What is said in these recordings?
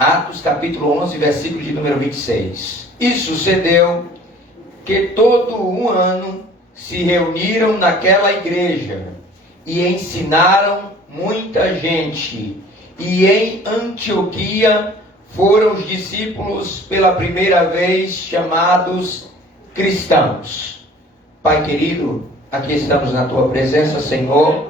Atos capítulo 11, versículo de número 26. E sucedeu que todo um ano se reuniram naquela igreja e ensinaram muita gente. E em Antioquia foram os discípulos pela primeira vez chamados cristãos. Pai querido, aqui estamos na tua presença, Senhor,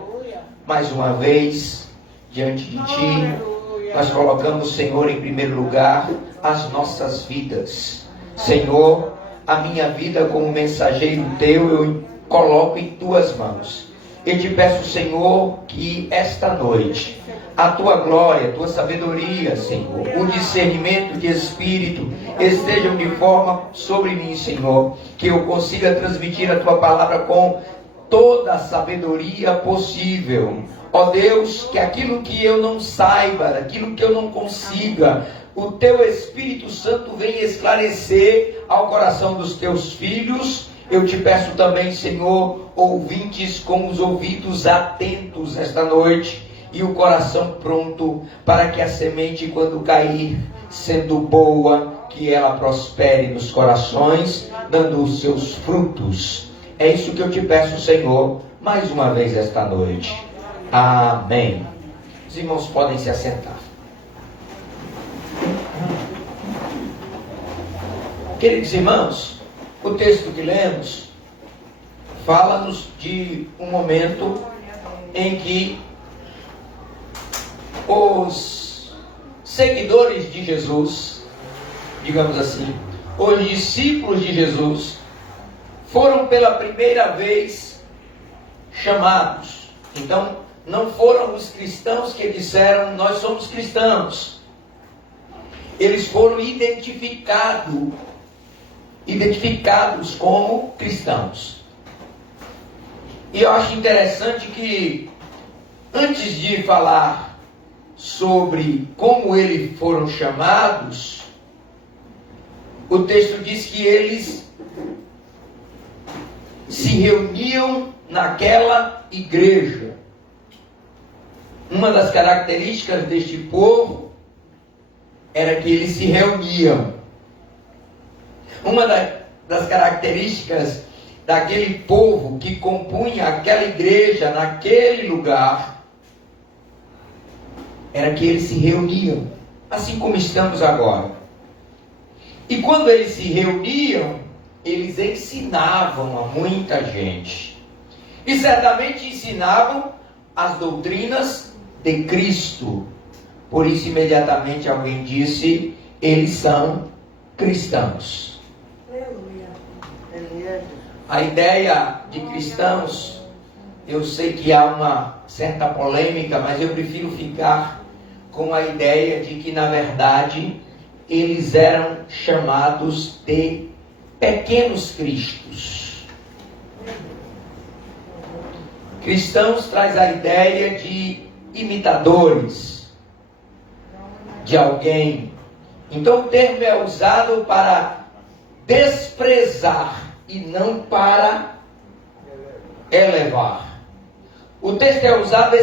mais uma vez diante de ti. Nós colocamos, Senhor, em primeiro lugar as nossas vidas. Senhor, a minha vida como mensageiro teu eu coloco em tuas mãos. Eu te peço, Senhor, que esta noite a tua glória, a tua sabedoria, Senhor, o discernimento de espírito estejam de forma sobre mim, Senhor, que eu consiga transmitir a tua palavra com toda a sabedoria possível. Ó Deus, que aquilo que eu não saiba, aquilo que eu não consiga, o teu Espírito Santo venha esclarecer ao coração dos teus filhos. Eu te peço também, Senhor, ouvintes com os ouvidos atentos esta noite e o coração pronto para que a semente, quando cair, sendo boa, que ela prospere nos corações, dando os seus frutos. É isso que eu te peço, Senhor, mais uma vez esta noite. Amém. Os irmãos podem se assentar. Queridos irmãos, o texto que lemos fala-nos de um momento em que os seguidores de Jesus, digamos assim, os discípulos de Jesus, foram pela primeira vez chamados. Então, não foram os cristãos que disseram, nós somos cristãos. Eles foram identificados como cristãos. E eu acho interessante que, antes de falar sobre como eles foram chamados, o texto diz que eles se reuniam naquela igreja. Uma das características deste povo era que eles se reuniam. Uma das características daquele povo que compunha aquela igreja naquele lugar era que eles se reuniam, assim como estamos agora. E quando eles se reuniam, eles ensinavam a muita gente. E certamente ensinavam as doutrinas de Cristo. Por isso, imediatamente alguém disse, eles são cristãos. A ideia de cristãos, eu sei que há uma certa polêmica, mas eu prefiro ficar com a ideia de que, na verdade, eles eram chamados de pequenos cristos. Cristãos traz a ideia de imitadores de alguém. Então o termo é usado para desprezar e não para elevar. O texto é usado,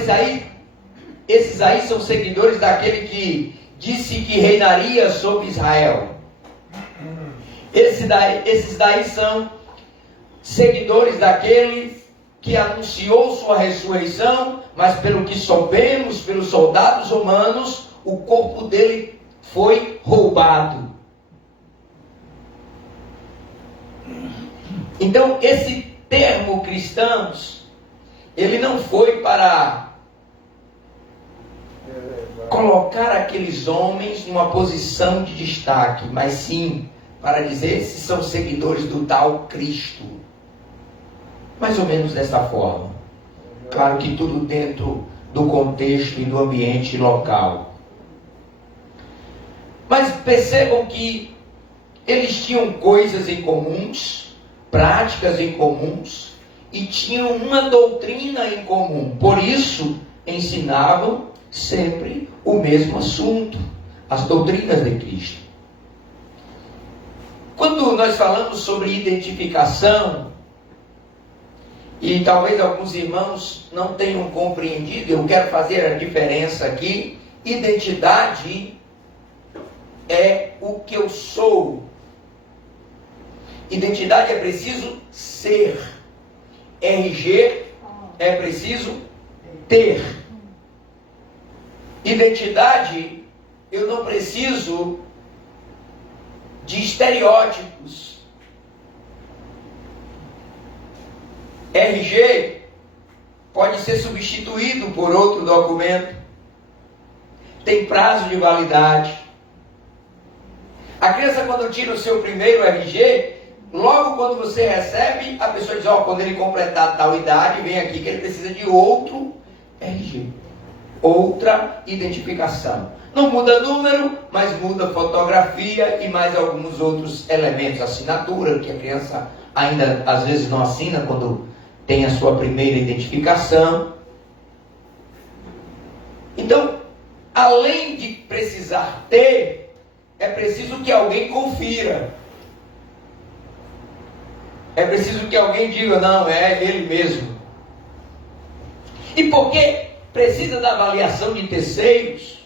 esses aí são seguidores daquele que disse que reinaria sobre Israel. Esses daí são seguidores daquele que anunciou sua ressurreição, mas pelo que soubemos, pelos soldados romanos, o corpo dele foi roubado. Então, esse termo cristãos, ele não foi para colocar aqueles homens numa posição de destaque, mas sim para dizer se são seguidores do tal Cristo. Mais ou menos desta forma. Claro que tudo dentro do contexto e do ambiente local. Mas percebam que eles tinham coisas em comuns, práticas em comuns, e tinham uma doutrina em comum. Por isso, ensinavam sempre o mesmo assunto, as doutrinas de Cristo. Quando nós falamos sobre identificação, e talvez alguns irmãos não tenham compreendido, eu quero fazer a diferença aqui. Identidade é o que eu sou. Identidade é preciso ser. RG é preciso ter. Identidade, eu não preciso de estereótipos. RG pode ser substituído por outro documento. Tem prazo de validade. A criança, quando tira o seu primeiro RG, logo quando você recebe, a pessoa diz, quando ele completar tal idade, vem aqui que ele precisa de outro RG. Outra identificação. Não muda número, mas muda fotografia e mais alguns outros elementos. Assinatura, que a criança ainda às vezes não assina quando tem a sua primeira identificação. Então, além de precisar ter, é preciso que alguém confira. É preciso que alguém diga, não, é ele mesmo. E porque precisa da avaliação de terceiros,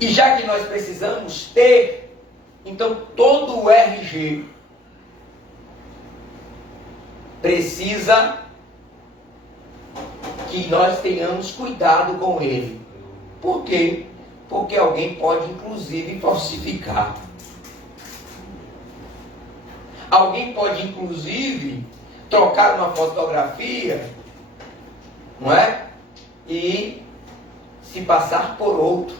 e já que nós precisamos ter, então todo o RG precisa que nós tenhamos cuidado com ele. Por quê? Porque alguém pode inclusive falsificar. Alguém pode inclusive trocar uma fotografia, não é? E se passar por outro.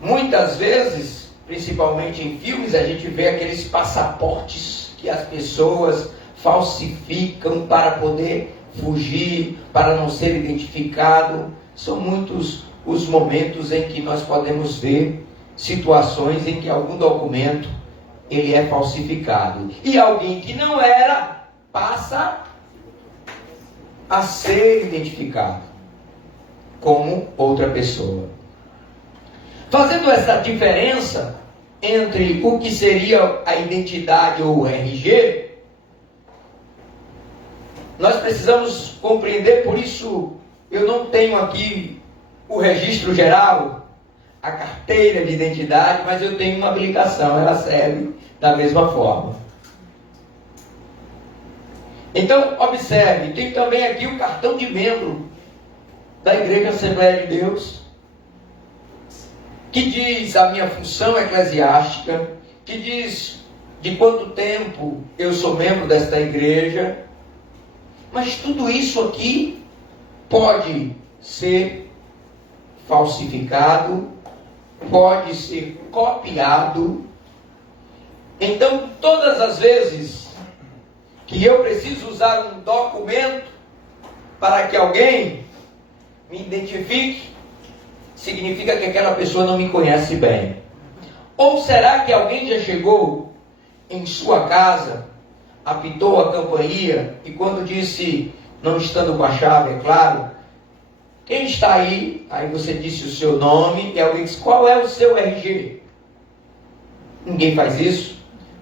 Muitas vezes, principalmente em filmes, a gente vê aqueles passaportes que as pessoas falsificam para poder fugir, para não ser identificado. São muitos os momentos em que nós podemos ver situações em que algum documento ele é falsificado. E alguém que não era, passa a ser identificado como outra pessoa. Fazendo essa diferença entre o que seria a identidade ou o RG, nós precisamos compreender, por isso eu não tenho aqui o registro geral, a carteira de identidade, mas eu tenho uma habilitação, ela serve da mesma forma. Então, observe, tem também aqui o cartão de membro da Igreja Assembleia de Deus, que diz a minha função eclesiástica, que diz de quanto tempo eu sou membro desta igreja. Mas tudo isso aqui pode ser falsificado, pode ser copiado. Então, todas as vezes que eu preciso usar um documento para que alguém me identifique, significa que aquela pessoa não me conhece bem. Ou será que alguém já chegou em sua casa, apitou a campainha e quando disse, não estando com a chave, é claro, quem está aí? Aí você disse o seu nome e alguém disse, qual é o seu RG? Ninguém faz isso,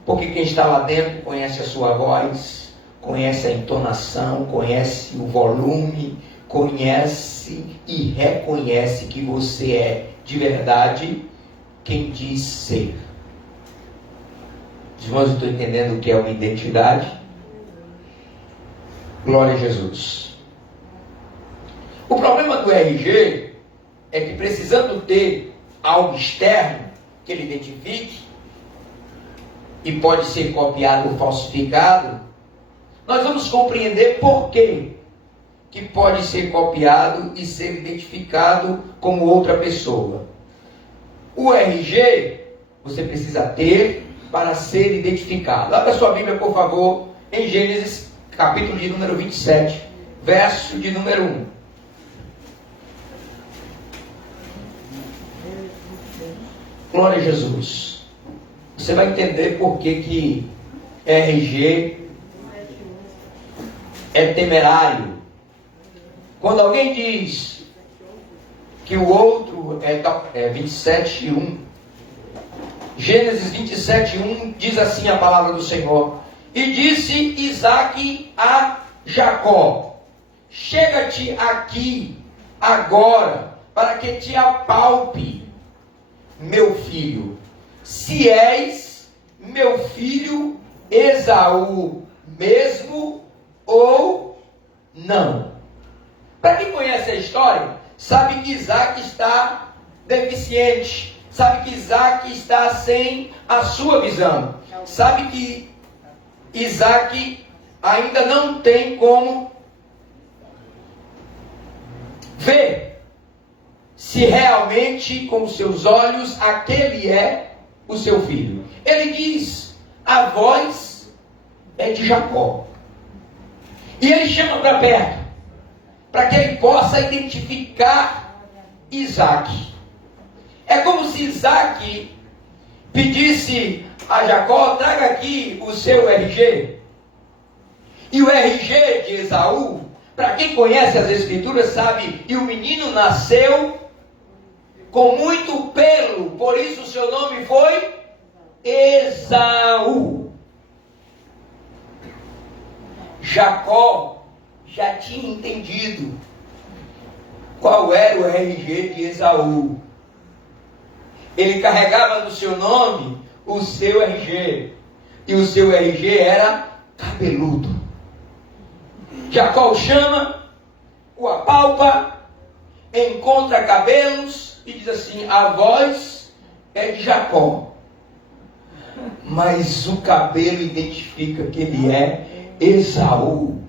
porque quem está lá dentro conhece a sua voz, conhece a entonação, conhece o volume, conhece e reconhece que você é de verdade quem diz ser. Os irmãos, estão entendendo o que é uma identidade? Glória a Jesus. O problema do RG é que, precisando ter algo externo que ele identifique, e pode ser copiado ou falsificado, nós vamos compreender por quê que pode ser copiado e ser identificado como outra pessoa. O RG você precisa ter para ser identificado. Abra sua Bíblia, por favor, em Gênesis, capítulo de número 27, verso de número 1. Glória a Jesus. Você vai entender por que RG é temerário. Quando alguém diz que o outro é 27:1, Gênesis 27:1 diz assim a palavra do Senhor: e disse Isaque a Jacó: chega-te aqui agora, para que te apalpe meu filho, se és meu filho Esaú mesmo ou não. Para quem conhece a história, sabe que Isaac está deficiente, sabe que Isaac está sem a sua visão, sabe que Isaac ainda não tem como ver se realmente com seus olhos aquele é o seu filho. Ele diz: a voz é de Jacó. E ele chama para perto, para que ele possa identificar Isaac. É como se Isaac pedisse a Jacó: traga aqui o seu RG. E o RG de Esaú, para quem conhece as escrituras sabe, e o menino nasceu com muito pelo, por isso o seu nome foi Esaú. Jacó já tinha entendido qual era o RG de Esaú. Ele carregava no seu nome o seu RG, e o seu RG era cabeludo. Jacó o chama, o apalpa, encontra cabelos e diz assim: a voz é de Jacó, mas o cabelo identifica que ele é Esaú.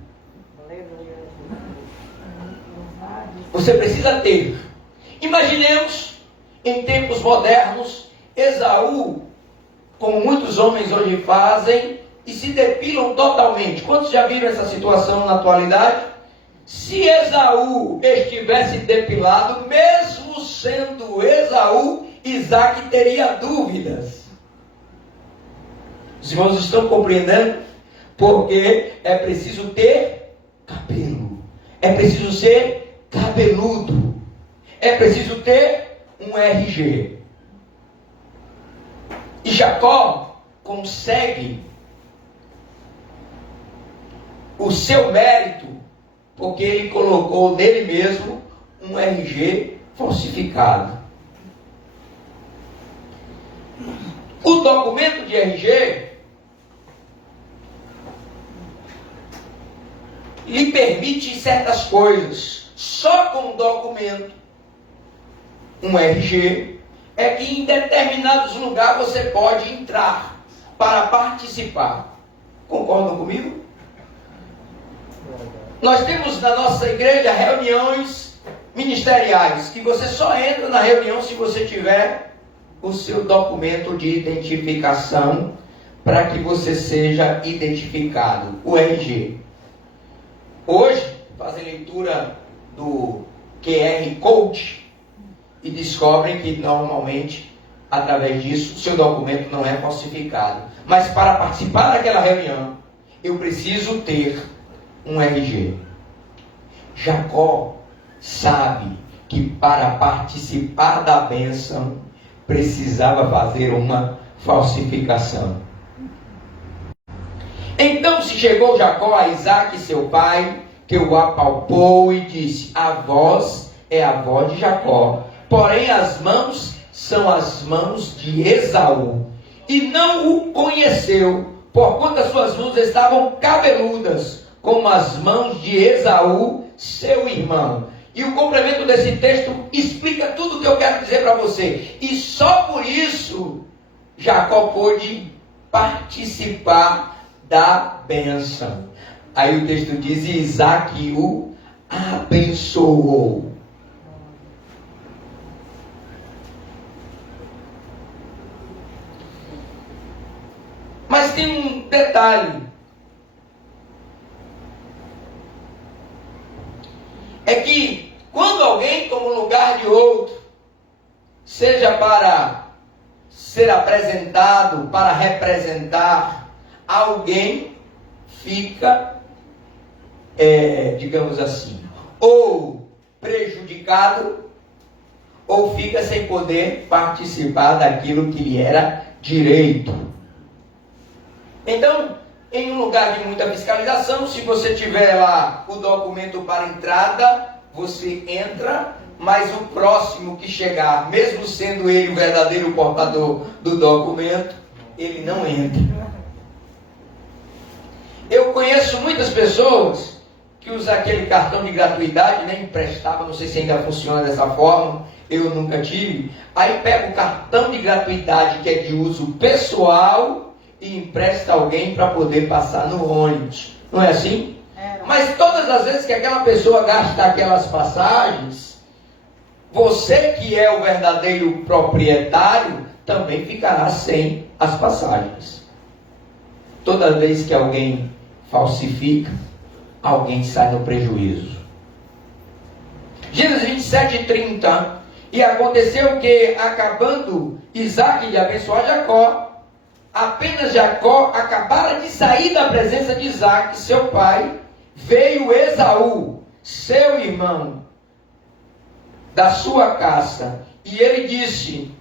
Você precisa ter. Imaginemos, em tempos modernos, Esaú, como muitos homens hoje fazem, e se depilam totalmente. Quantos já viram essa situação na atualidade? Se Esaú estivesse depilado, mesmo sendo Esaú, Isaac teria dúvidas. Os irmãos estão compreendendo? Porque é preciso ter cabelo, é preciso ser cabeludo, é preciso ter um RG. E Jacó consegue o seu mérito, porque ele colocou nele mesmo um RG falsificado. O documento de RG lhe permite certas coisas. Só com o documento, um RG, é que em determinados lugares você pode entrar para participar. Concordam comigo? Nós temos na nossa igreja reuniões ministeriais, que você só entra na reunião se você tiver o seu documento de identificação, para que você seja identificado, o RG. Hoje, fazem leitura do QR Code e descobrem que normalmente, através disso, o seu documento não é falsificado. Mas para participar daquela reunião, eu preciso ter um RG. Jacó sabe que para participar da bênção precisava fazer uma falsificação. Então se chegou Jacó a Isaque seu pai, que o apalpou e disse: a voz é a voz de Jacó, porém as mãos são as mãos de Esaú. E não o conheceu, porquanto as suas mãos estavam cabeludas, como as mãos de Esaú, seu irmão. E o complemento desse texto explica tudo o que eu quero dizer para você. E só por isso Jacó pôde participar da bênção. Aí o texto diz: e Isaque o abençoou. Mas tem um detalhe. É que quando alguém toma o lugar de outro, seja para ser apresentado, para representar, alguém fica, digamos assim, ou prejudicado, ou fica sem poder participar daquilo que lhe era direito. Então, em um lugar de muita fiscalização, se você tiver lá o documento para entrada, você entra, mas o próximo que chegar, mesmo sendo ele o verdadeiro portador do documento, ele não entra. Eu conheço muitas pessoas que usam aquele cartão de gratuidade, nem emprestava, não sei se ainda funciona dessa forma, eu nunca tive. Aí pega o cartão de gratuidade que é de uso pessoal e empresta alguém para poder passar no ônibus. Não é assim? Mas todas as vezes que aquela pessoa gasta aquelas passagens, você que é o verdadeiro proprietário também ficará sem as passagens. Toda vez que alguém falsifica, alguém sai no prejuízo. Gênesis 27:30. E aconteceu que, acabando Isaac de abençoar Jacó, apenas Jacó acabara de sair da presença de Isaac, seu pai, veio Esaú, seu irmão, da sua caça, e ele disse,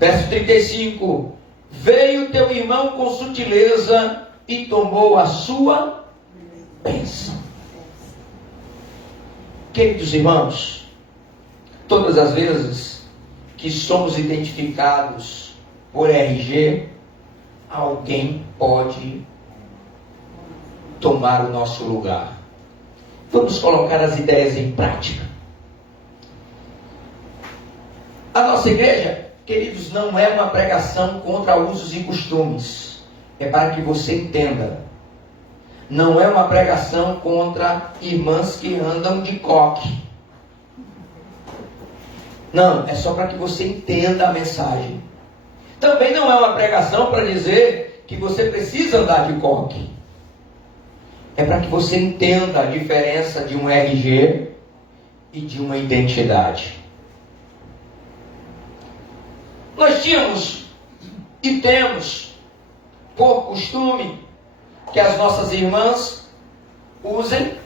verso 35, veio teu irmão com sutileza e tomou a sua bênção. Queridos irmãos, todas as vezes que somos identificados por RG, alguém pode tomar o nosso lugar. Vamos colocar as ideias em prática. A nossa igreja, queridos, não é uma pregação contra usos e costumes. É para que você entenda. Não é uma pregação contra irmãs que andam de coque. Não, é só para que você entenda a mensagem. Também não é uma pregação para dizer que você precisa andar de coque. É para que você entenda a diferença de um RG e de uma identidade. Nós tínhamos e temos por costume que as nossas irmãs usem,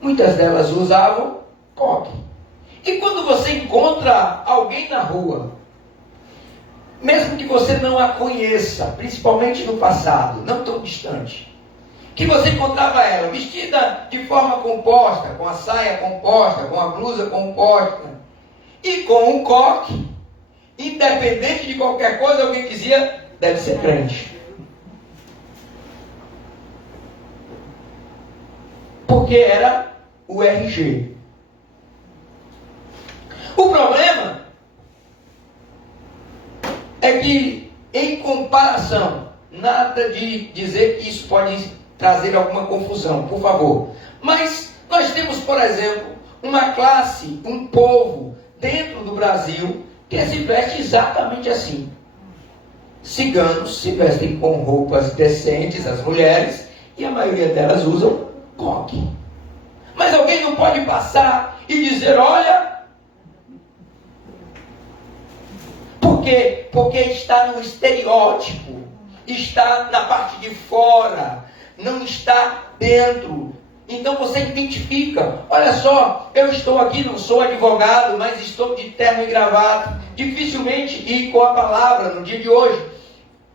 muitas delas usavam coque. E quando você encontra alguém na rua, mesmo que você não a conheça, principalmente no passado, não tão distante, que você encontrava ela vestida de forma composta, com a saia composta, com a blusa composta e com um coque, independente de qualquer coisa, alguém dizia, deve ser crente. Porque era o RG. O problema é que, em comparação, nada de dizer que isso pode trazer alguma confusão, por favor. Mas nós temos, por exemplo, uma classe, um povo dentro do Brasil que se veste exatamente assim. Ciganos se vestem com roupas decentes, as mulheres, e a maioria delas usam coque. Mas alguém não pode passar e dizer, olha, porque está no estereótipo, está na parte de fora, não está dentro. Então você identifica, olha só, eu estou aqui, não sou advogado, mas estou de terno e gravata, dificilmente, e com a palavra no dia de hoje,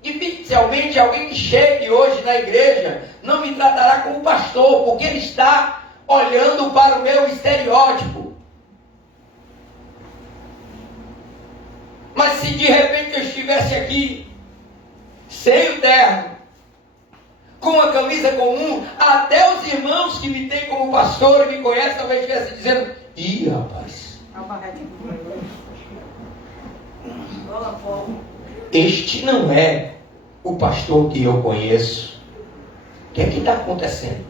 dificilmente alguém que chegue hoje na igreja não me tratará como pastor, porque ele está olhando para o meu estereótipo. Mas se de repente eu estivesse aqui, sem o terno, com a camisa comum, até os irmãos que me têm como pastor e me conhecem, talvez estivessem dizendo, ih, rapaz, este não é o pastor que eu conheço. O que é que está acontecendo?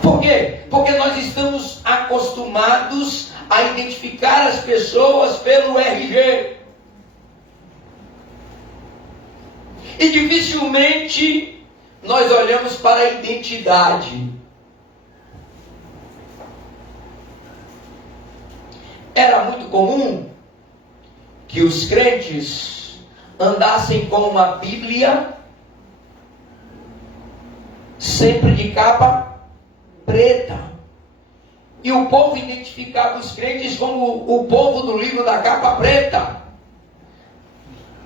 Por quê? Porque nós estamos acostumados a identificar as pessoas pelo RG. E dificilmente nós olhamos para a identidade. Era muito comum que os crentes andassem com uma Bíblia sempre de capa preta. E o povo identificava os crentes como o povo do livro da capa preta.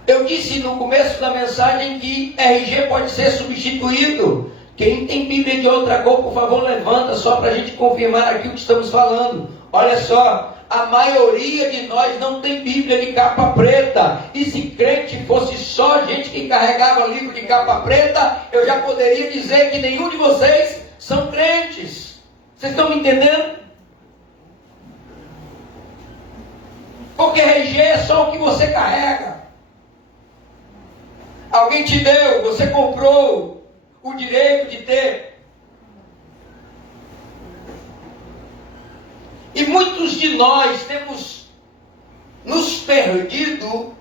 Eu disse no começo da mensagem que RG pode ser substituído. Quem tem Bíblia de outra cor, por favor, levanta, só para a gente confirmar aqui o que estamos falando. Olha só, a maioria de nós não tem Bíblia de capa preta. E se crente fosse só gente que carregava livro de capa preta, eu já poderia dizer que nenhum de vocês são crentes. Vocês estão me entendendo? Porque RG é só o que você carrega. Alguém te deu, você comprou o direito de ter. E muitos de nós temos nos perdido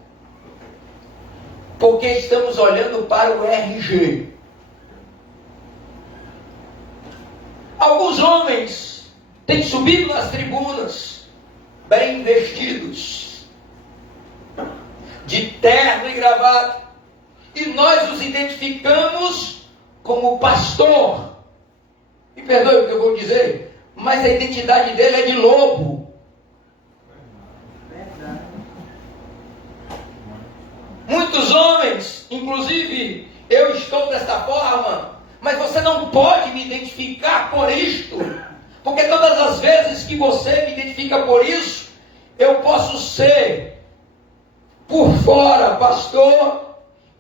porque estamos olhando para o RG. Alguns homens têm subido nas tribunas, bem vestidos, de terno e gravata, e nós os identificamos como pastor. Me perdoe o que eu vou dizer, mas a identidade dele é de lobo. Muitos homens, inclusive eu estou desta forma, mas você não pode me identificar por isto, porque todas as vezes que você me identifica por isso, eu posso ser por fora pastor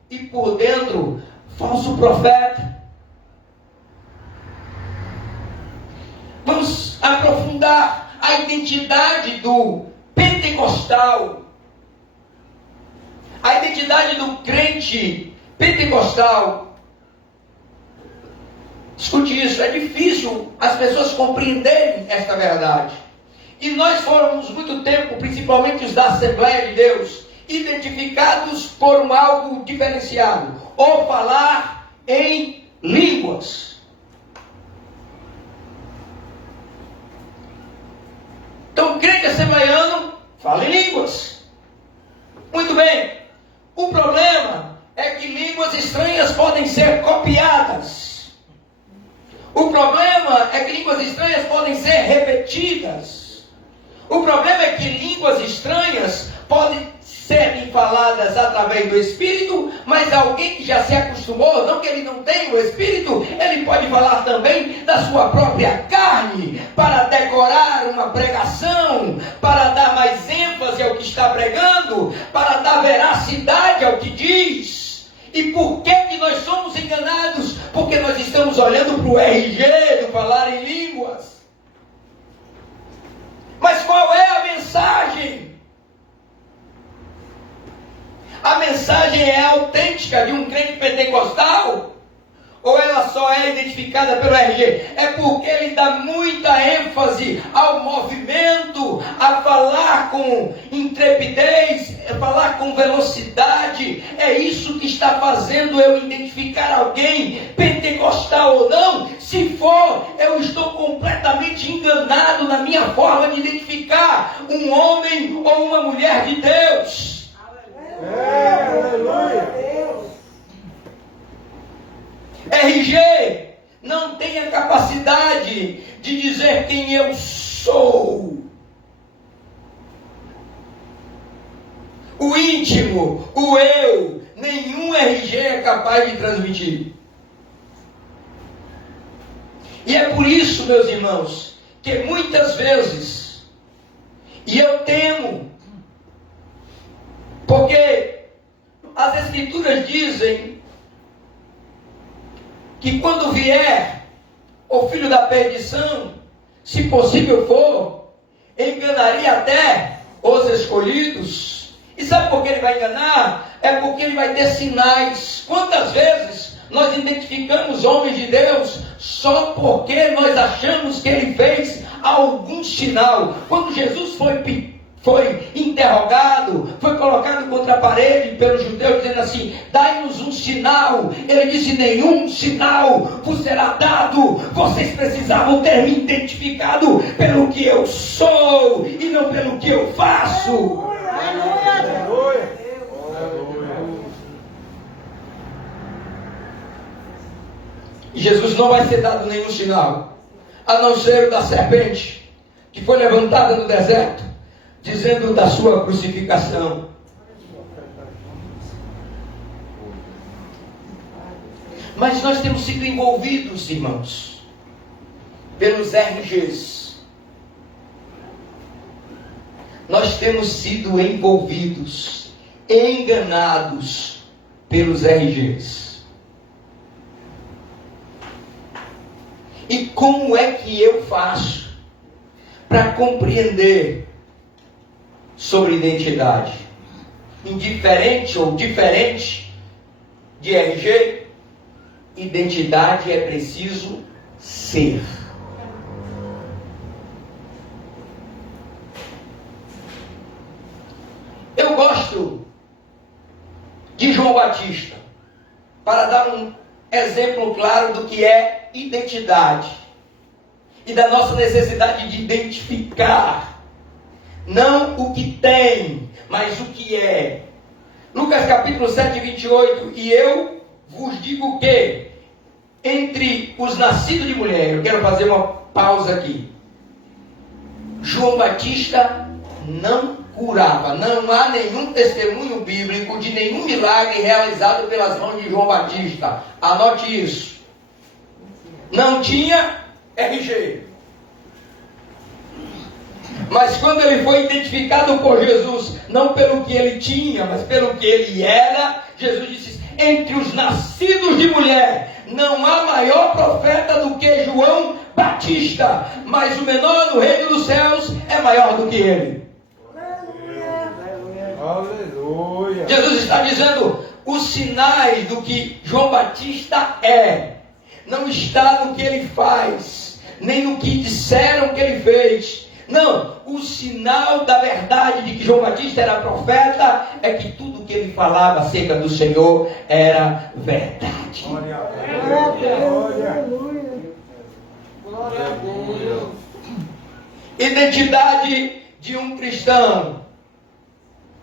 e por dentro falso profeta. Vamos aprofundar a identidade do pentecostal. A identidade do crente pentecostal. Escute isso, é difícil as pessoas compreenderem esta verdade. E nós fomos muito tempo, principalmente os da Assembleia de Deus, identificados por algo diferenciado. Ou falar em línguas. Então, o crente assembleiano fala em línguas. Muito bem. O problema é que línguas estranhas podem ser copiadas. O problema é que línguas estranhas podem ser repetidas. O problema é que línguas estranhas podem ser faladas através do Espírito, mas alguém que já se acostumou, não que ele não tenha o Espírito, ele pode falar também da sua própria carne, para decorar uma pregação, para dar mais ênfase ao que está pregando, para dar veracidade ao que diz. E por que nós somos enganados? Porque nós estamos olhando para o RG do falar em línguas. Mas qual é a mensagem? A mensagem é autêntica de um crente pentecostal? Ou ela só é identificada pelo RG? É porque ele dá muita ênfase ao movimento, a falar com intrepidez, a falar com velocidade. É isso que está fazendo eu identificar alguém, pentecostal ou não. Se for, eu estou completamente enganado na minha forma de identificar um homem ou uma mulher de Deus. Aleluia! RG não tem a capacidade de dizer quem eu sou. O íntimo, o eu, nenhum RG é capaz de transmitir. E é por isso, meus irmãos, que muitas vezes, e eu temo, porque as Escrituras dizem que quando vier o filho da perdição, se possível for, enganaria até os escolhidos. E sabe por que ele vai enganar? É porque ele vai ter sinais. Quantas vezes nós identificamos homens de Deus só porque nós achamos que ele fez algum sinal? Quando Jesus foi interrogado, foi colocado contra a parede pelos judeus, dizendo assim: dai-nos um sinal. Ele disse: nenhum sinal vos será dado. Vocês precisavam ter me identificado pelo que eu sou e não pelo que eu faço. Aleluia. E Jesus não vai ser dado nenhum sinal, a não ser o da serpente, que foi levantada no deserto, dizendo da sua crucificação. Mas nós temos sido envolvidos, irmãos, pelos RGs. nós temos sido envolvidos, enganados pelos RGs. E como é que eu faço para compreender sobre identidade? Indiferente ou diferente de RG, identidade é preciso ser. Eu gosto de João Batista para dar um exemplo claro do que é identidade e da nossa necessidade de identificar não o que tem, mas o que é. Lucas capítulo 7, 28, e eu vos digo que entre os nascidos de mulher, eu quero fazer uma pausa aqui. João Batista não curava, não há nenhum testemunho bíblico de nenhum milagre realizado pelas mãos de João Batista. Anote isso. Não tinha RG. Mas quando ele foi identificado por Jesus, não pelo que ele tinha, mas pelo que ele era, Jesus disse: entre os nascidos de mulher, não há maior profeta do que João Batista, mas o menor no reino dos céus é maior do que ele. Aleluia. Jesus está dizendo, os sinais do que João Batista é, não está no que ele faz, nem no que disseram que ele fez. Não, o sinal da verdade de que João Batista era profeta é que tudo que ele falava acerca do Senhor era verdade. Glória a Deus. Identidade de um cristão: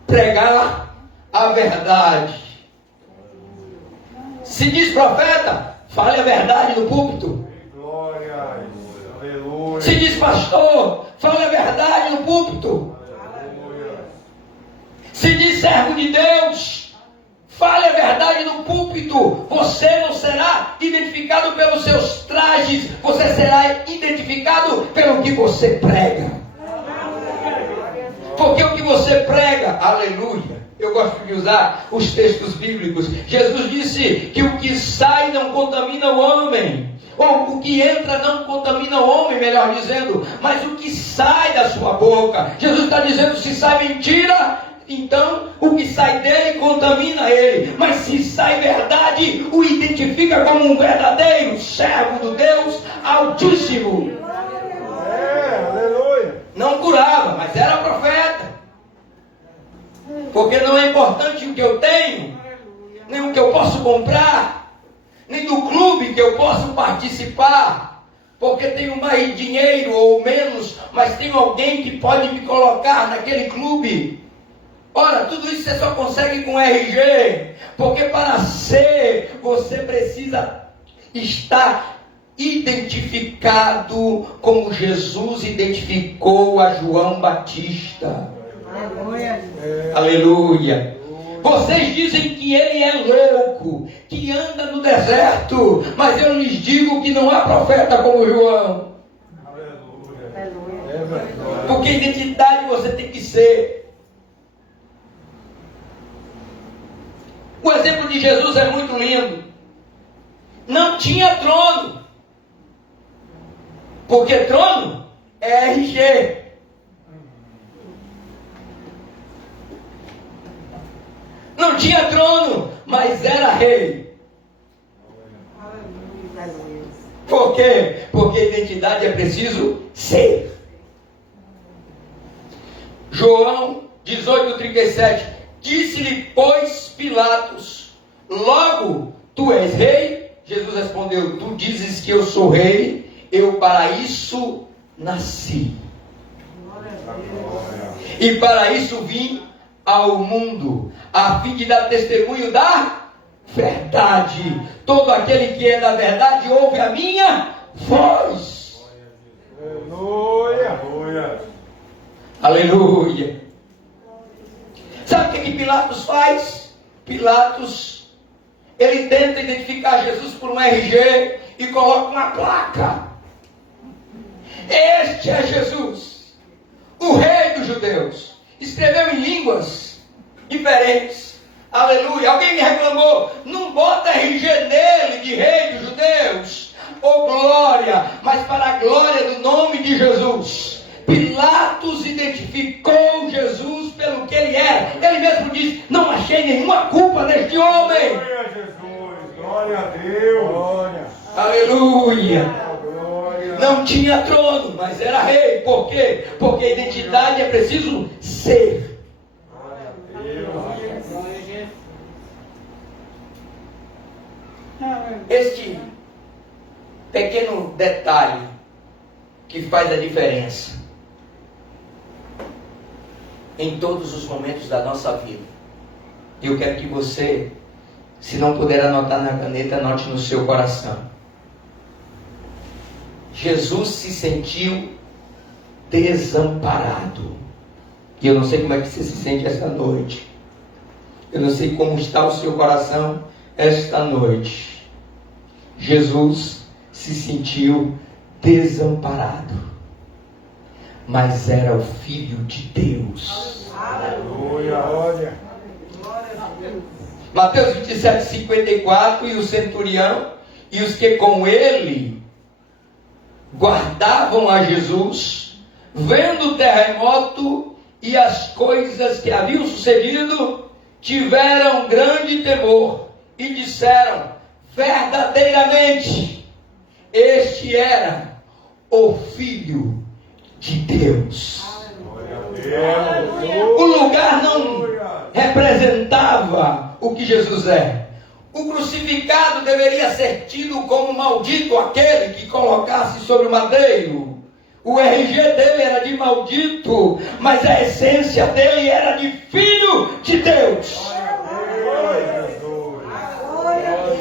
pregar a verdade. Se diz profeta, fale a verdade no púlpito. Se diz pastor, fale a verdade no púlpito. Se diz servo de Deus, fale a verdade no púlpito. Você não será identificado pelos seus trajes, você será identificado pelo que você prega. Porque o que você prega, aleluia, eu gosto de usar os textos bíblicos. Jesus disse que o que sai não contamina o homem. Ou o que entra não contamina o homem, melhor dizendo, mas o que sai da sua boca. Jesus está dizendo, se sai mentira, então o que sai dele contamina ele. Mas se sai verdade, o identifica como um verdadeiro servo do Deus Altíssimo. Aleluia. Não curava, mas era profeta. Porque não é importante o que eu tenho, nem o que eu posso comprar, nem do clube que eu posso participar, porque tenho mais dinheiro ou menos, mas tenho alguém que pode me colocar naquele clube. Ora, tudo isso você só consegue com RG, porque para ser, você precisa estar identificado como Jesus identificou a João Batista. Aleluia. Aleluia. Vocês dizem que ele é louco, que anda no deserto, mas eu lhes digo que não há profeta como João. Aleluia. Porque identidade você tem que ser. O exemplo de Jesus é muito lindo. Não tinha trono, porque trono é RG. Não tinha trono, mas era rei. Por quê? Porque identidade é preciso ser. João 18:37. Disse-lhe, pois, Pilatos: logo tu és rei? Jesus respondeu: tu dizes que eu sou rei, eu para isso nasci. E para isso vim ao mundo, a fim de dar testemunho da verdade. Todo aquele que é da verdade ouve a minha voz. Aleluia. Aleluia. Sabe o que Pilatos faz? Pilatos, ele tenta identificar Jesus por um RG e coloca uma placa. Este é Jesus, o rei dos judeus. escreveu em línguas diferentes. Aleluia. Alguém me reclamou, não bota RG nele de rei dos judeus. Oh glória, mas para a glória do nome de Jesus. Pilatos identificou Jesus pelo que ele era. Ele mesmo disse, não achei nenhuma culpa neste homem. Glória a Jesus, glória a Deus. Glória. Aleluia. Não tinha trono, mas era rei. Por quê? Porque a identidade é preciso ser. Este pequeno detalhe que faz a diferença em todos os momentos da nossa vida. Eu quero que você, se não puder anotar na caneta, anote no seu coração. Jesus se sentiu desamparado. E eu não sei como é que você se sente esta noite. Eu não sei como está o seu coração esta noite. Jesus se sentiu desamparado, mas era o Filho de Deus. Aleluia. Mateus 27, 54, e o centurião e os que com ele guardavam a Jesus, vendo o terremoto e as coisas que haviam sucedido, tiveram grande temor e disseram, verdadeiramente, este era o Filho de Deus. O lugar não representava o que Jesus é. O crucificado deveria ser tido como maldito aquele que colocasse sobre o madeiro. O RG dele era de maldito, mas a essência dele era de Filho de Deus.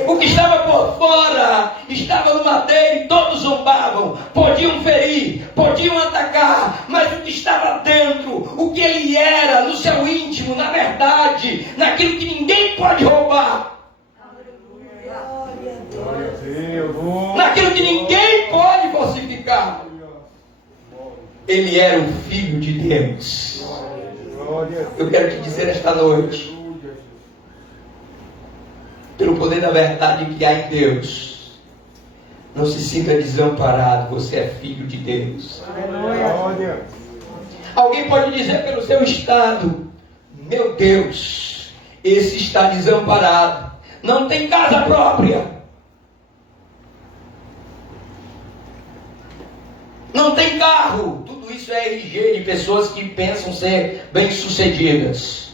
O que estava por fora estava no madeiro e todos zombavam, podiam ferir, podiam atacar, mas o que estava dentro, o que ele era no seu íntimo, na verdade, naquilo que ninguém pode roubar, naquilo que ninguém pode falsificar, ele era o Filho de Deus. Eu quero te dizer esta noite, pelo poder da verdade que há em Deus, não se sinta desamparado, você é filho de Deus. Glória. Alguém pode dizer pelo seu estado, meu Deus, esse está desamparado, não tem casa própria, não tem carro. Tudo isso é RG de pessoas que pensam ser bem-sucedidas.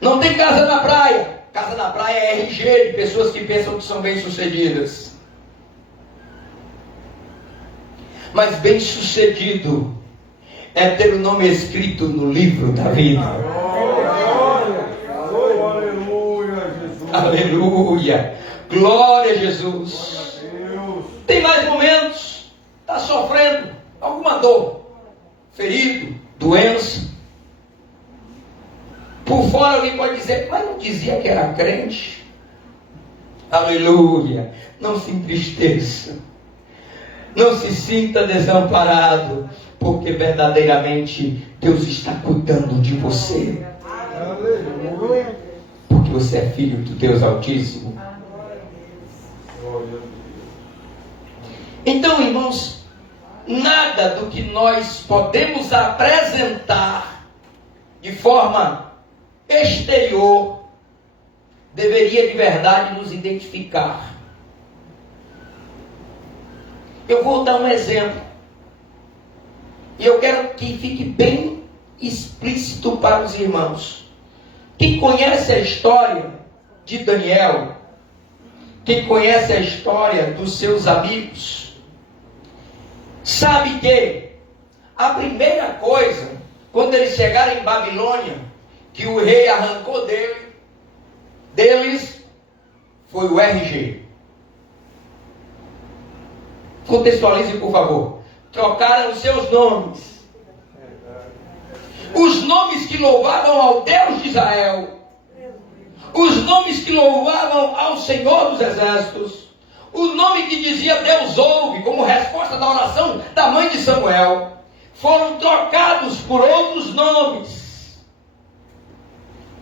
Não tem casa na praia. Casa na praia é RG de pessoas que pensam que são bem-sucedidas. Mas bem-sucedido é ter o nome escrito no livro da vida. Aleluia, Jesus. Aleluia. Glória a Jesus. Tem mais momentos. Está sofrendo alguma dor. Ferido, doença. Por fora alguém pode dizer, mas não dizia que era crente? Aleluia. Não se entristeça. Não se sinta desamparado, porque verdadeiramente Deus está cuidando de você. Aleluia. Porque você é filho do Deus Altíssimo. Então, irmãos, nada do que nós podemos apresentar de forma exterior deveria de verdade nos identificar. Eu vou dar um exemplo e eu quero que fique bem explícito para os irmãos. Quem conhece a história de Daniel, quem conhece a história dos seus amigos, sabe que a primeira coisa, quando eles chegaram em Babilônia, que o rei arrancou deles, foi o RG. Contextualize, por favor. Trocaram os seus nomes. Os nomes que louvavam ao Deus de Israel. Os nomes que louvavam ao Senhor dos Exércitos. O nome que dizia Deus ouve, como resposta da oração da mãe de Samuel. Foram trocados por outros nomes.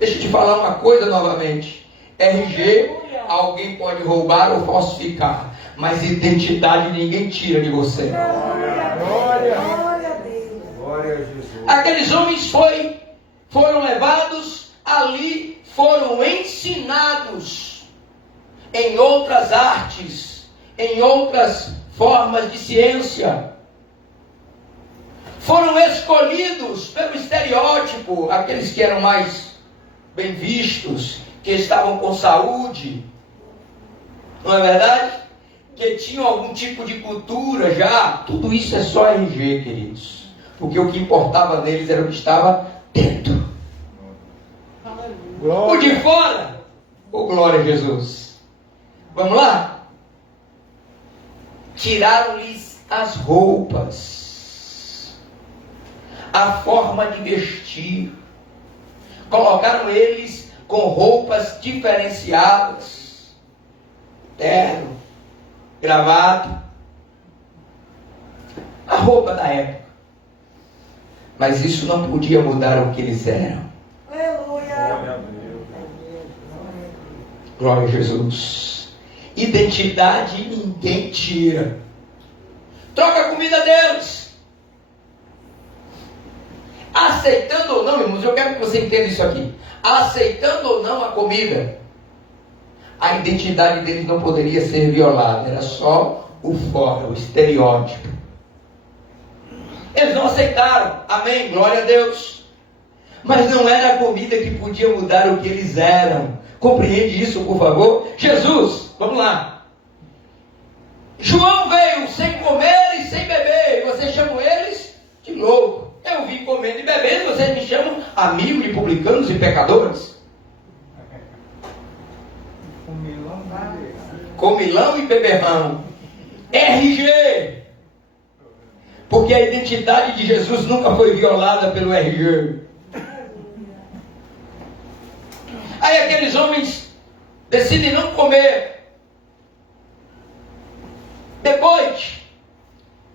Deixa eu te falar uma coisa novamente. RG, alguém pode roubar ou falsificar, mas identidade ninguém tira de você. Glória a Deus. Glória a Jesus. Aqueles homens foram levados ali, foram ensinados em outras artes, em outras formas de ciência. Foram escolhidos pelo estereótipo, aqueles que eram mais bem vistos, que estavam com saúde, não é verdade? Que tinham algum tipo de cultura já. Tudo isso é só RG, queridos. Porque o que importava neles era o que estava dentro. O de fora, oh glória a Jesus. Vamos lá? Tiraram-lhes as roupas, a forma de vestir, colocaram eles com roupas diferenciadas, terno, gravata, a roupa da época. Mas isso não podia mudar o que eles eram. Aleluia. Glória a Jesus. Identidade ninguém tira. Troca a comida deles. Aceitando ou não, irmãos, eu quero que você entenda isso aqui. Aceitando ou não a comida, a identidade deles não poderia ser violada. Era só o fora, o estereótipo. Eles não aceitaram. Amém, glória a Deus. Mas não era a comida que podia mudar o que eles eram. Compreende isso, por favor? Jesus, vamos lá. João veio sem comer e sem beber. E vocês chamam eles de louco. Eu vim comendo e bebendo, vocês me chamam amigo de publicanos e pecadores. Comilão e beberrão. RG. Porque a identidade de Jesus nunca foi violada pelo RG. Aí aqueles homens decidem não comer. Depois,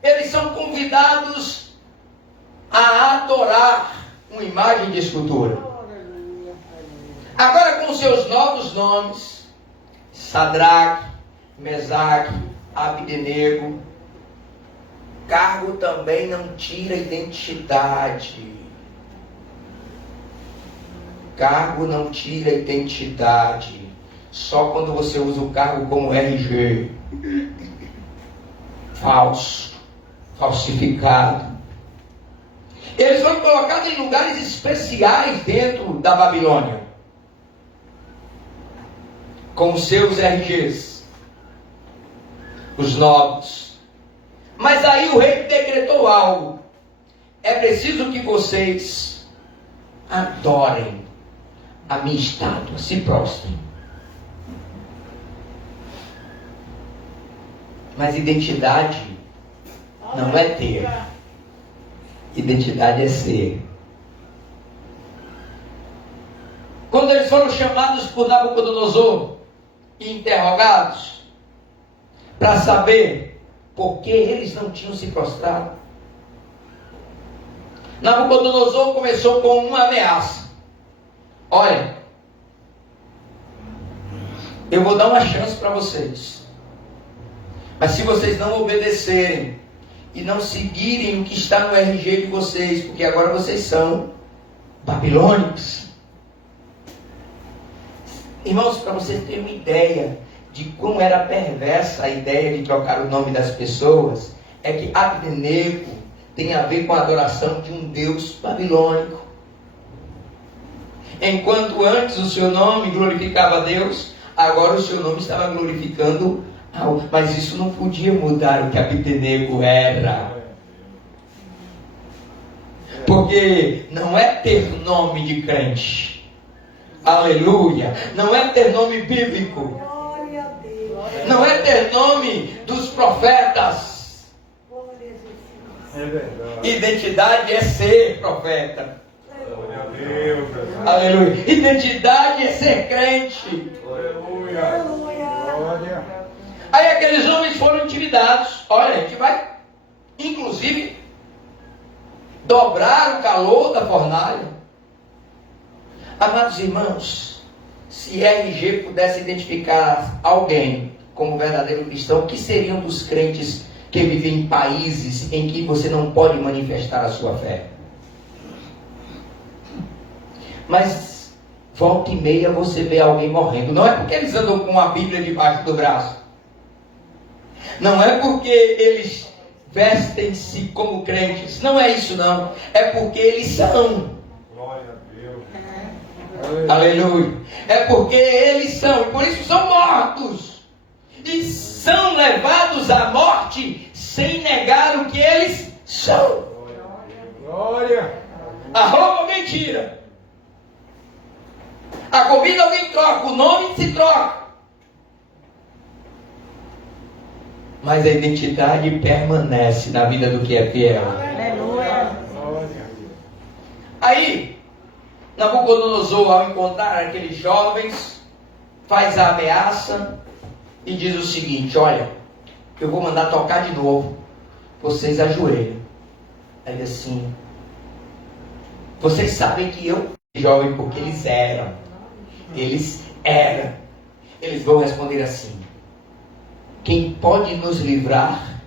eles são convidados a adorar uma imagem de escultura. Agora com seus novos nomes, Sadraque, Mesaque, Abdenego. Cargo também não tira identidade. Cargo não tira identidade. Só quando você usa o cargo como RG. Falso. Falsificado. Eles foram colocados em lugares especiais dentro da Babilônia. Com os seus RGs. Os nobres. Mas aí o rei decretou algo. É preciso que vocês adorem a minha estátua, se prostrem. Mas identidade não é ter. Identidade é ser. Quando eles foram chamados por Nabucodonosor e interrogados para saber por que eles não tinham se prostrado, Nabucodonosor começou com uma ameaça. Olha, eu vou dar uma chance para vocês. Mas se vocês não obedecerem e não seguirem o que está no RG de vocês, porque agora vocês são babilônicos. Irmãos, para vocês terem uma ideia de como era perversa a ideia de trocar o nome das pessoas, é que Abdenego tem a ver com a adoração de um Deus babilônico. Enquanto antes o seu nome glorificava a Deus, agora o seu nome estava glorificando algo. Mas isso não podia mudar o que Abdenego era. Porque não é ter nome de crente. Aleluia. Não é ter nome bíblico. Não é ter nome dos profetas. Identidade é ser profeta. Aleluia. Identidade é ser crente. Aleluia. Aí aqueles homens foram intimidados. Olha, a gente vai, inclusive, dobrar o calor da fornalha. Amados irmãos, se RG pudesse identificar alguém como verdadeiro cristão, o que seriam dos crentes que vivem em países em que você não pode manifestar a sua fé? Mas volta e meia você vê alguém morrendo. Não é porque eles andam com a Bíblia debaixo do braço. Não é porque eles vestem-se como crentes. Não é isso não. É porque eles são. Glória a Deus. Aleluia. É porque eles são. E por isso são mortos. E são levados à morte sem negar o que eles são. Glória. A roupa mentira. A comida alguém troca, o nome se troca. Mas a identidade permanece na vida do que é fiel. Aleluia. Aí, Nabucodonosor, ao encontrar aqueles jovens, faz a ameaça e diz o seguinte: olha, eu vou mandar tocar de novo, vocês ajoelham. Aí assim, vocês sabem que eu jovem porque eles eram. Eles vão responder assim: quem pode nos livrar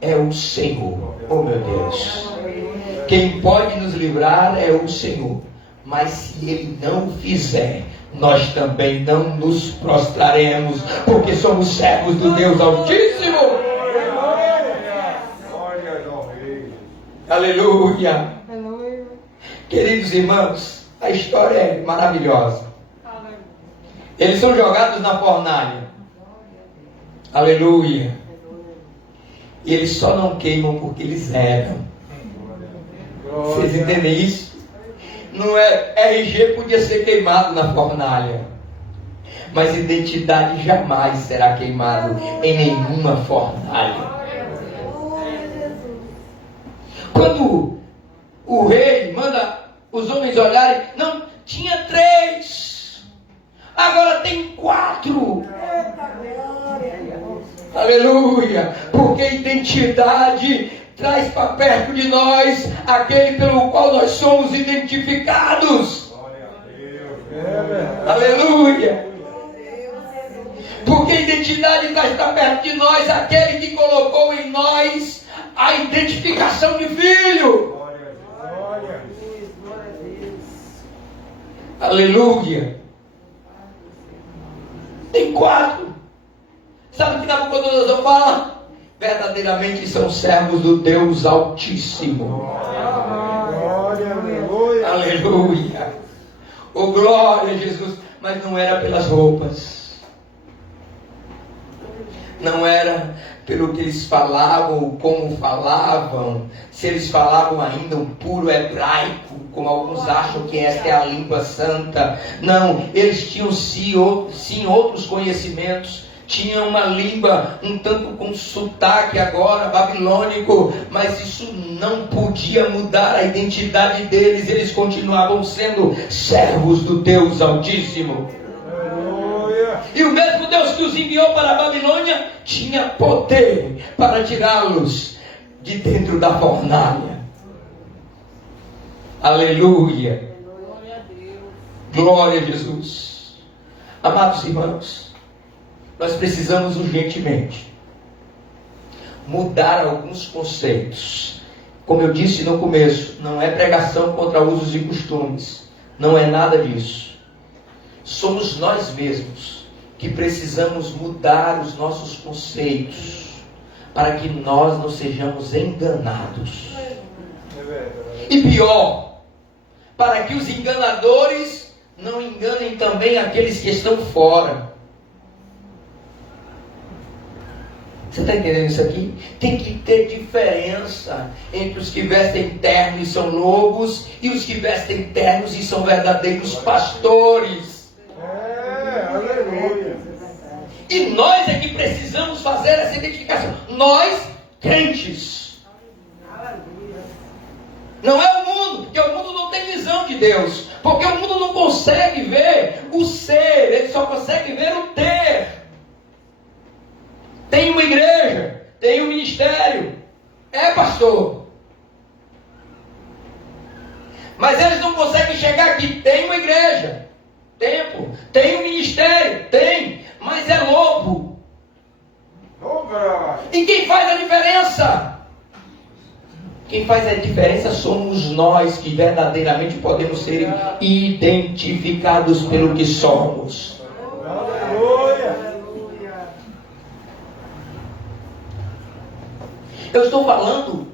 é o Senhor. Oh meu Deus. Quem pode nos livrar é o Senhor. Mas se Ele não fizer, nós também não nos prostraremos, porque somos servos do Deus Altíssimo. Glória ao Rei. Aleluia. Queridos irmãos, a história é maravilhosa. Eles são jogados na fornalha. Aleluia. E eles só não queimam porque eles eram. Vocês entendem isso? Não é, RG podia ser queimado na fornalha, mas identidade jamais será queimado em nenhuma fornalha. Quando o rei manda os homens olharem, não, tinha 3, agora tem 4. Aleluia, porque identidade traz para perto de nós aquele pelo qual nós somos identificados. Glória a Deus. Aleluia. Porque identidade traz para perto de nós aquele que colocou em nós a identificação de filho. Glória a Deus. Aleluia. Tem 4. Sabe o que Nabucodonosor fala? Verdadeiramente são servos do Deus Altíssimo. Glória, aleluia. Aleluia. Oh, glória a Jesus. Mas não era pelas roupas. Não era pelo que eles falavam, como falavam. Se eles falavam ainda um puro hebraico, como alguns acham que esta é a língua santa. Não, eles tinham sim outros conhecimentos. Tinha uma língua um tanto com sotaque agora, babilônico, mas isso não podia mudar a identidade deles. Eles continuavam sendo servos do Deus Altíssimo. Aleluia. E o mesmo Deus que os enviou para a Babilônia tinha poder para tirá-los de dentro da fornalha. Aleluia. Glória a Jesus. Amados irmãos, nós precisamos urgentemente mudar alguns conceitos. Como eu disse no começo, não é pregação contra usos e costumes. Não é nada disso. Somos nós mesmos que precisamos mudar os nossos conceitos para que nós não sejamos enganados. E pior, para que os enganadores não enganem também aqueles que estão fora. Você está entendendo isso aqui? Tem que ter diferença entre os que vestem terno e são lobos e os que vestem ternos e são verdadeiros pastores. Aleluia. E nós é que precisamos fazer essa identificação. Nós, crentes. Não é o mundo, porque o mundo não tem visão de Deus. Porque o mundo não consegue ver o ser, ele só consegue ver o ter. Tem uma igreja, tem um ministério, é pastor. Mas eles não conseguem chegar aqui, tem uma igreja. Quem faz a diferença somos nós, que verdadeiramente podemos ser identificados pelo que somos. Aleluia. Eu estou falando,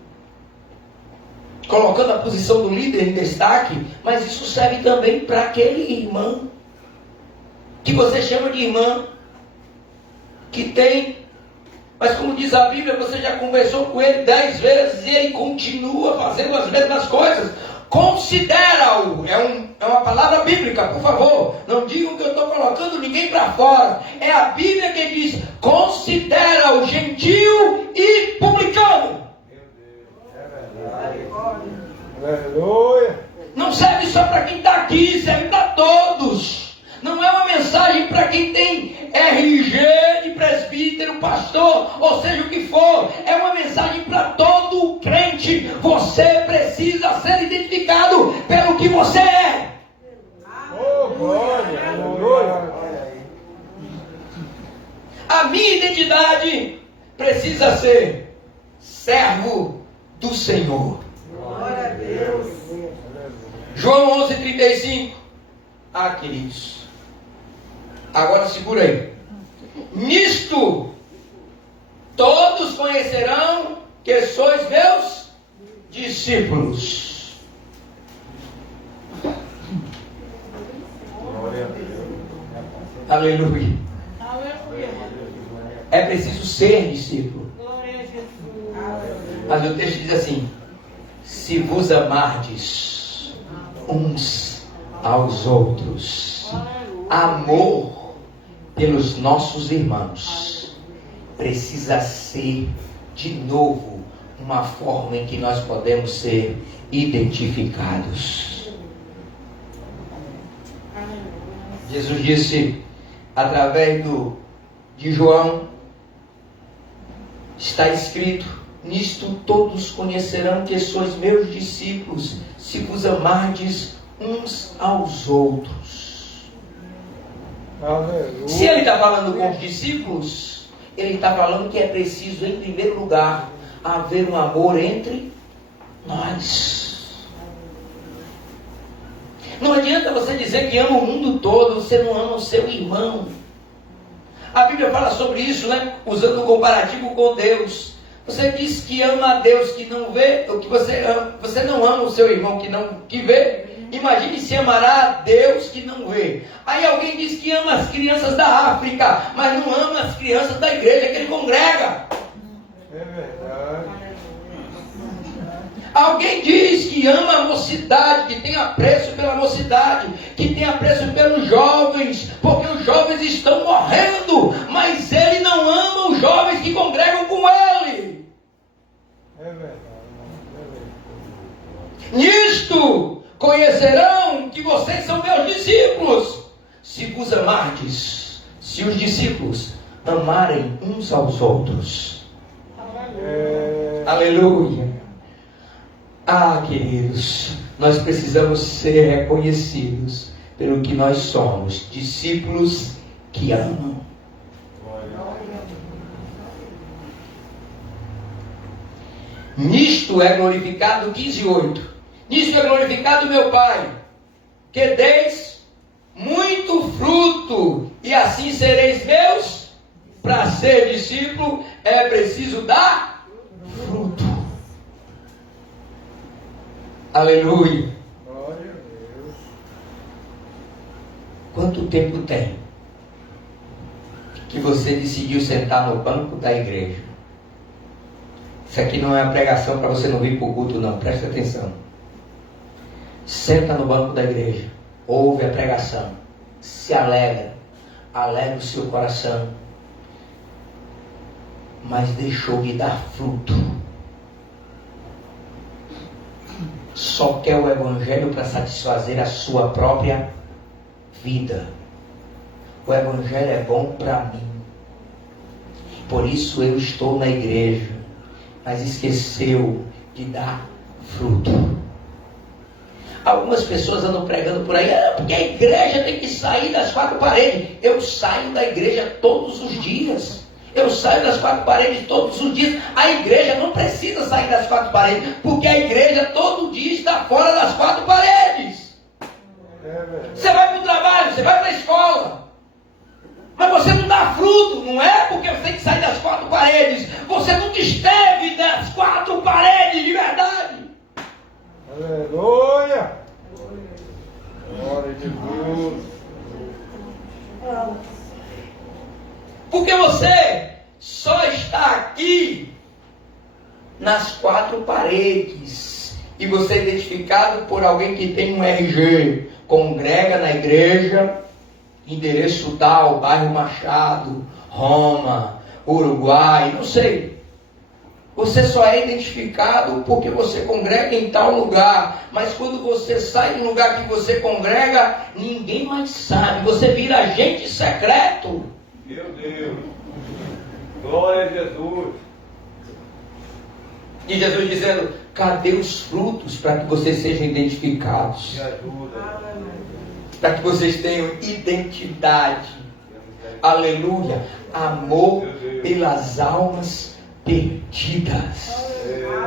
colocando a posição do líder em destaque, mas isso serve também para aquele irmão, que você chama de irmã, que tem, mas como diz a Bíblia, você já conversou com ele 10 vezes e ele continua fazendo as mesmas coisas. Considera-o, é uma palavra bíblica, por favor, não digam que eu estou colocando ninguém para fora, é a Bíblia que diz, considera-o gentil e publicano. Aleluia. Não serve só para quem está aqui, serve para todos. Não é uma mensagem para quem tem RG de presbítero, pastor, ou seja o que for. É uma mensagem para todo crente. Você precisa ser identificado pelo que você é. Oh, glória. Aleluia. A minha identidade precisa ser servo do Senhor. Glória a Deus. João 11:35. Ah, queridos. Agora segura aí. Nisto todos conhecerão que sois meus discípulos. Glória a Deus. Aleluia. Aleluia. É preciso ser discípulo. Glória a Jesus. Mas o texto diz assim: se vos amardes uns aos outros. Amor pelos nossos irmãos precisa ser de novo uma forma em que nós podemos ser identificados. Jesus disse através de João, está escrito: nisto todos conhecerão que sois meus discípulos, se vos amardes uns aos outros. Aleluia. Se ele está falando com os discípulos, ele está falando que é preciso, em primeiro lugar, haver um amor entre nós. Não adianta você dizer que ama o mundo todo, você não ama o seu irmão. A Bíblia fala sobre isso, né? Usando o comparativo com Deus. Você diz que ama a Deus que não vê, ou que você não ama o seu irmão que vê. Imagine se amará a Deus que não vê. Aí alguém diz que ama as crianças da África, mas não ama as crianças da igreja que ele congrega. É verdade. Alguém diz que ama a mocidade, que tem apreço pela mocidade, que tem apreço pelos jovens, porque os jovens estão morrendo, mas ele não ama os jovens que congregam com ele. É verdade. Nisto conhecerão que vocês são meus discípulos, se vos amardes, se os discípulos amarem uns aos outros. Aleluia. Ah, queridos, nós precisamos ser reconhecidos pelo que nós somos, discípulos que amam. Nisto é glorificado, 15:8. Nisto é glorificado meu Pai, que deis muito fruto, e assim sereis meus. Para ser discípulo é preciso dar fruto. Aleluia. Glória a Deus. Quanto tempo tem que você decidiu sentar no banco da igreja? Isso aqui não é uma pregação para você não vir para o culto, não. Presta atenção. Senta no banco da igreja, ouve a pregação, se alegra o seu coração, mas deixou de dar fruto. Só quer o evangelho para satisfazer a sua própria vida. O evangelho é bom para mim, por isso eu estou na igreja, mas esqueceu de dar fruto. Algumas pessoas andam pregando por aí, porque a igreja tem que sair das quatro paredes. Eu saio da igreja todos os dias. Eu saio das quatro paredes todos os dias. A igreja não precisa sair das quatro paredes, porque a igreja todo dia está fora das quatro paredes. Você vai para o trabalho, você vai para a escola, mas você não dá fruto, não é porque você tem que sair das quatro paredes. Você nunca esteve das quatro paredes de verdade. Aleluia! Glória a Jesus! Porque você só está aqui nas quatro paredes. E você é identificado por alguém que tem um RG, congrega na igreja, endereço tal, bairro Machado, Roma, Uruguai, não sei. Você só é identificado porque você congrega em tal lugar. Mas quando você sai do lugar que você congrega, ninguém mais sabe. Você vira agente secreto. Meu Deus! Glória a Jesus! E Jesus dizendo, cadê os frutos para que vocês sejam identificados? Me ajuda! Para que vocês tenham identidade. Aleluia. Amor pelas almas perdidas.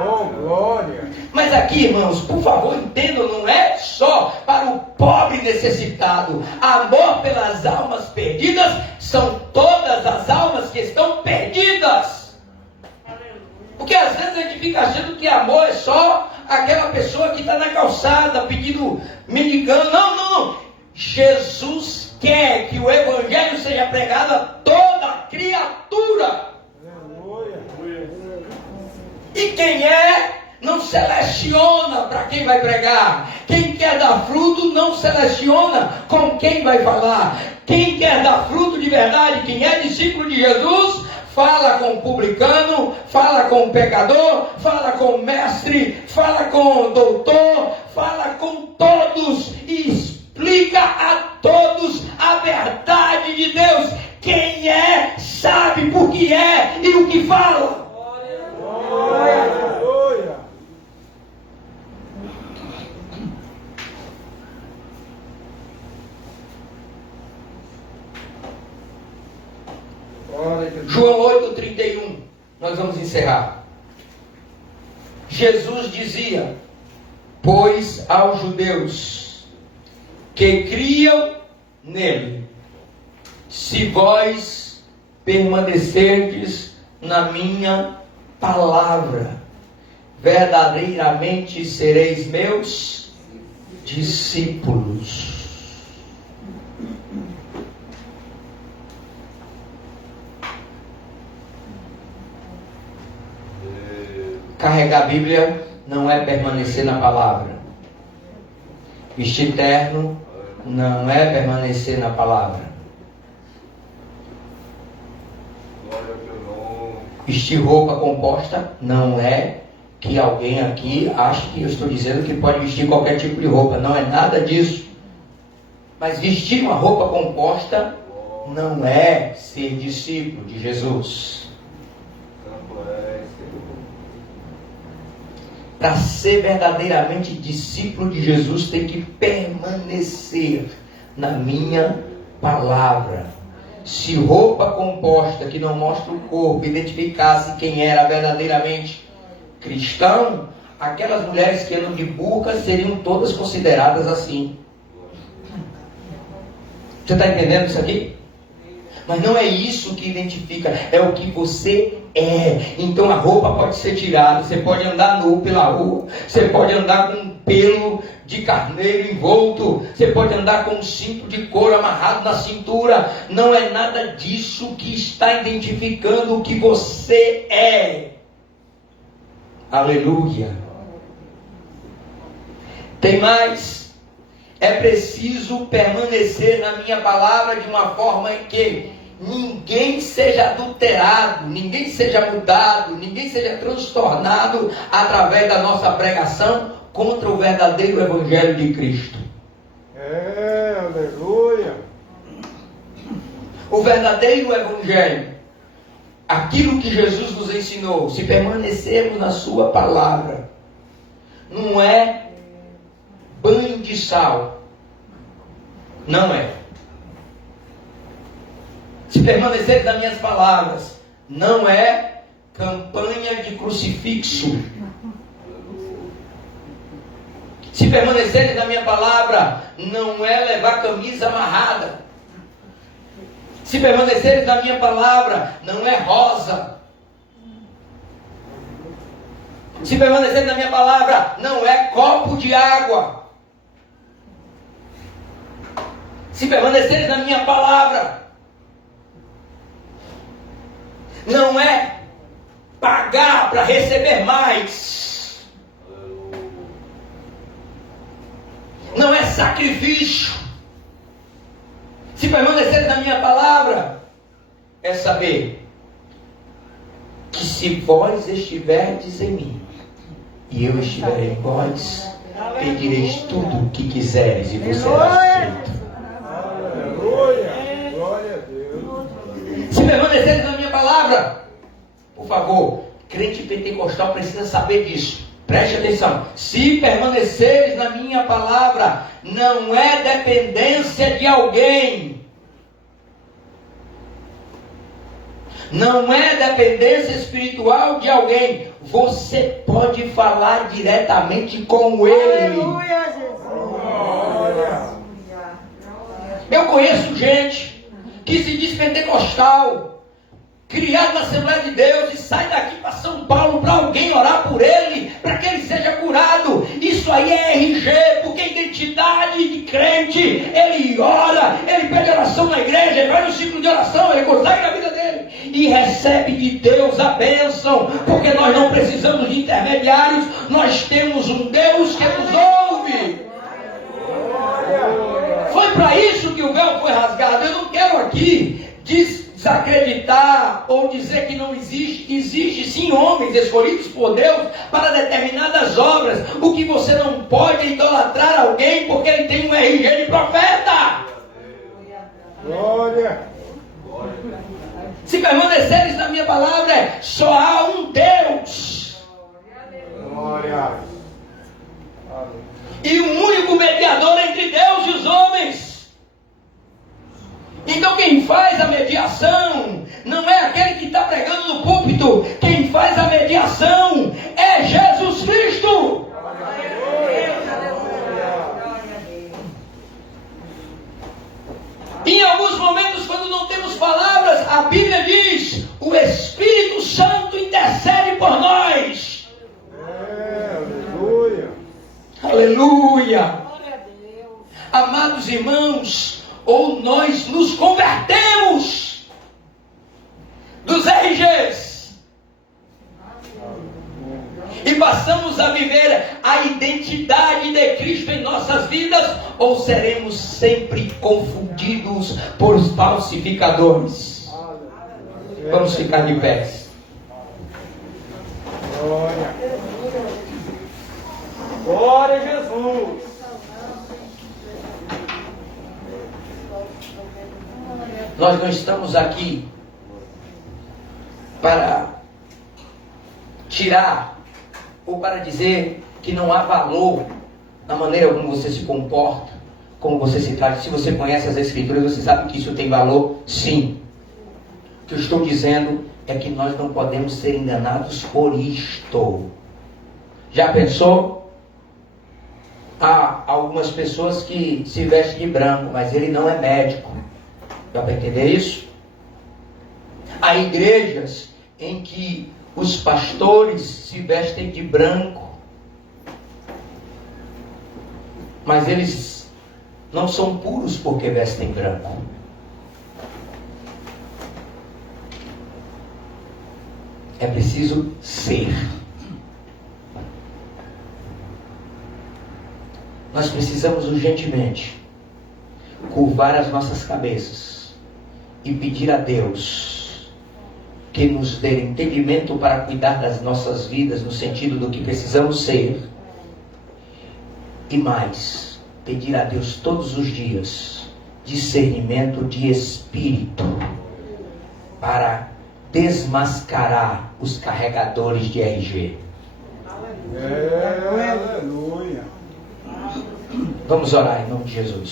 Oh, glória! Mas aqui, irmãos, por favor, entendam, não é só para o pobre necessitado. Amor pelas almas perdidas são todas as almas que estão perdidas. Porque às vezes a gente fica achando que amor é só aquela pessoa que está na calçada pedindo, mendigando. Não. Jesus quer que o evangelho seja pregado a toda criatura. E quem não seleciona para quem vai pregar. Quem quer dar fruto não seleciona com quem vai falar. Quem quer dar fruto de verdade, quem é discípulo de Jesus, fala com o publicano, fala com o pecador, fala com o mestre, fala com o doutor, fala com todos e explica a todos a verdade de Deus. Quem é, sabe por que é e o que fala. Aleluia! João 8,31. Nós vamos encerrar. Jesus dizia, pois aos judeus que criam nele, se vós permanecerdes na minha palavra, verdadeiramente sereis meus discípulos. Carregar a Bíblia não é permanecer na palavra. Vestir terno não é permanecer na palavra. Vestir roupa composta não é que alguém aqui ache que eu estou dizendo que pode vestir qualquer tipo de roupa. Não é nada disso. Mas vestir uma roupa composta não é ser discípulo de Jesus. Para ser verdadeiramente discípulo de Jesus, tem que permanecer na minha palavra. Se roupa composta que não mostra o corpo identificasse quem era verdadeiramente cristão, aquelas mulheres que andam de burca seriam todas consideradas assim. Você está entendendo isso aqui? Mas não é isso que identifica, é o que você é. Então a roupa pode ser tirada, você pode andar nu pela rua, você pode andar com um pelo de carneiro envolto, você pode andar com um cinto de couro amarrado na cintura. Não é nada disso que está identificando o que você é. Aleluia. Tem mais. É preciso permanecer na minha palavra de uma forma em que ninguém seja adulterado, ninguém seja mudado, ninguém seja transtornado através da nossa pregação contra o verdadeiro evangelho de Cristo. Aleluia! O verdadeiro evangelho, aquilo que Jesus nos ensinou, se permanecermos na sua palavra, não é banho de sal. Não é. Se permanecer nas minhas palavras, não é campanha de crucifixo. Se permaneceres na minha palavra, não é levar camisa amarrada. Se permaneceres na minha palavra, não é rosa. Se permaneceres na minha palavra, não é copo de água. Se permaneceres na minha palavra, não é pagar para receber mais. Não é sacrifício. Se permaneceres na minha palavra, é saber que se vós estiverdes em mim e eu estiver em vós, pedireis tudo o que quiseres e vos será feito. Aleluia. Glória a Deus. Se permaneceres na minha palavra, por favor, crente pentecostal precisa saber disso. Preste atenção. Se permaneceres na minha palavra, não é dependência de alguém. Não é dependência espiritual de alguém. Você pode falar diretamente com Ele. Aleluia, Jesus. Glória. Eu conheço gente que se diz pentecostal, criado na Assembleia de Deus, e sai daqui para São Paulo para alguém orar por ele, para que ele seja curado. Isso aí é RG, porque identidade de crente, ele ora, ele pede oração na igreja, ele vai no ciclo de oração, ele consegue na vida dele e recebe de Deus a bênção, porque nós não precisamos de intermediários, nós temos um Deus que nos ouve. Foi para isso que o véu foi rasgado. Eu não quero aqui desacreditar ou dizer que não existe. Existe sim homens escolhidos por Deus para determinadas obras. O que você não pode é idolatrar alguém porque ele tem um RG de profeta. Glória. Se permaneceres na minha palavra, só há um Deus. Glória. E um único mediador entre Deus e os homens. Então quem faz a mediação não é aquele que está pregando no púlpito. Quem faz a mediação é Jesus Cristo. Em alguns momentos, quando não temos palavras, a Bíblia diz: o Espírito Santo intercede por nós. Aleluia. Aleluia. Amados irmãos, ou nós nos convertemos dos RGs e passamos a viver a identidade de Cristo em nossas vidas, ou seremos sempre confundidos por falsificadores. Vamos ficar de pé. Glória. Glória a Jesus. Nós não estamos aqui para tirar ou para dizer que não há valor na maneira como você se comporta, como você se trata. Se você conhece as Escrituras, você sabe que isso tem valor, sim. O que eu estou dizendo é que nós não podemos ser enganados por isto. Já pensou? Há algumas pessoas que se vestem de branco, mas ele não é médico. Dá para entender isso? Há igrejas em que os pastores se vestem de branco, mas eles não são puros porque vestem branco. É preciso ser. Nós precisamos urgentemente curvar as nossas cabeças e pedir a Deus que nos dê entendimento para cuidar das nossas vidas no sentido do que precisamos ser, e mais, pedir a Deus todos os dias discernimento de espírito para desmascarar os carregadores de RG. Aleluia. Vamos orar em nome de Jesus.